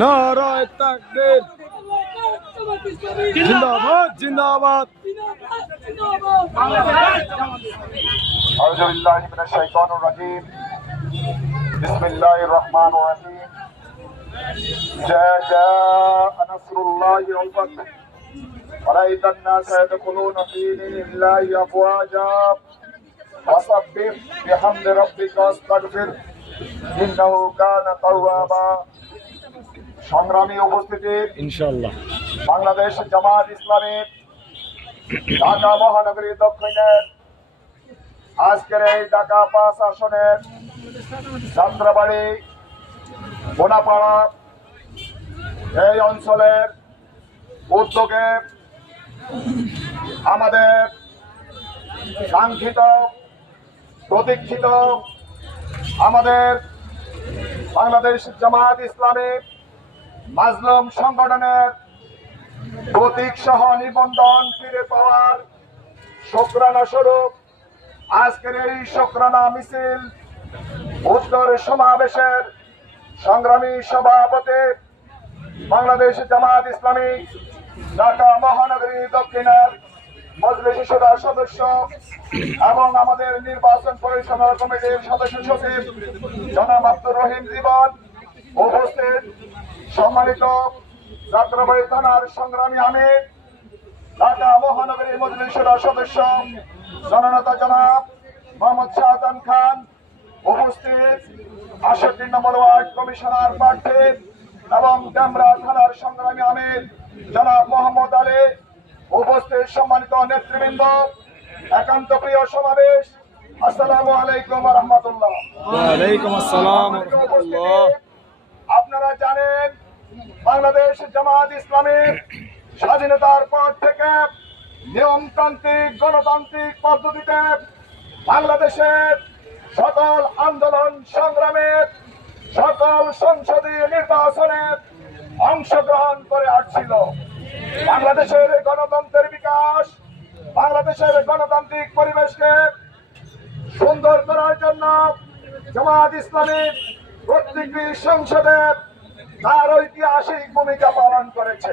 নারায়ে তাকবীর। জিন্দাবাদ জিন্দাবাদ। আউযু বিল্লাহি মিনাশ শাইতানির রাজীম। বিসমিল্লাহির রহমানির রহিম। জা নাসরুল্লাহি ওয়াল ফাতহ ওয়া রাআইতান নাসা ইয়াদখুলুনা ফী দীনিল্লাহি আফওয়াজা ফাসাব্বিহ বিহামদি রাব্বিকা ওয়াস্তাগফির ইন্নাহু কানা তাওয়াবা। সংগ্রামী উপস্থিতি, ইনশাআল্লাহ বাংলাদেশ জামাত ইসলামী ঢাকা মহানগরী দক্ষিণের আজকের এই ঢাকা ৫ আসনের যাত্রাবাড়ি বোনাপাড়া এই অঞ্চলের উদ্যোগে আমাদের কাঙ্ক্ষিত প্রতীক্ষিত আমাদের বাংলাদেশ জামাত ইসলামী মাজলুম সংগঠনের প্রতীক সহ নিবন্ধন ফিরে পাওয়ার শুকরানা স্বরূপ আজকের এই শুকরানা মিছিল উত্তর সমাবেশের সংগ্রামী সভাপতি বাংলাদেশ জামাত ইসলামী ঢাকা মহানগরী দক্ষিণের মজলিস শুরা সদস্য এবং আমাদের নির্বাচন পরিচালনা কমিটির সদস্য সচিব জনাব আব্দুর রহিম জীবন উপস্থিত, সম্মানিত যাত্রাবাড়ি থানার সংগ্রামী আমির ঢাকা মহানগরী মজলিস শুরা সদস্য জননেতা জনাব মোহাম্মদ শাহজাহান খান উপস্থিত, ৬৮ নম্বর ওয়ার্ড কমিশনার প্রার্থী এবং ডেমরা থানার সংগ্রামী আমির জনাব মোহাম্মদ আলী উপস্থিত, সম্মানিত নেতৃবৃন্দ, একান্ত প্রিয় সমাবেশ, আসসালামু আলাইকুম ওয়া রাহমাতুল্লাহ। ওয়া আলাইকুম আসসালাম ওয়া রাহমাতুল্লাহ। আপনারা জানেন বাংলাদেশ জামাত ইসলামী স্বাধীনতার পর থেকে নিয়মতান্ত্রিক গণতান্ত্রিক পদ্ধতিতে বাংলাদেশের সকল আন্দোলন সংগ্রামের সকল সংসদীয় নির্বাচনে অংশগ্রহণ করে আসছিল। বাংলাদেশের গণতন্ত্রের বিকাশ, বাংলাদেশের গণতান্ত্রিক পরিবেশকে সুন্দর করার জন্য জামাত ইসলামী প্রত্যেকটি সংসদে তার ঐতিহাসিক ভূমিকা পালন করেছে।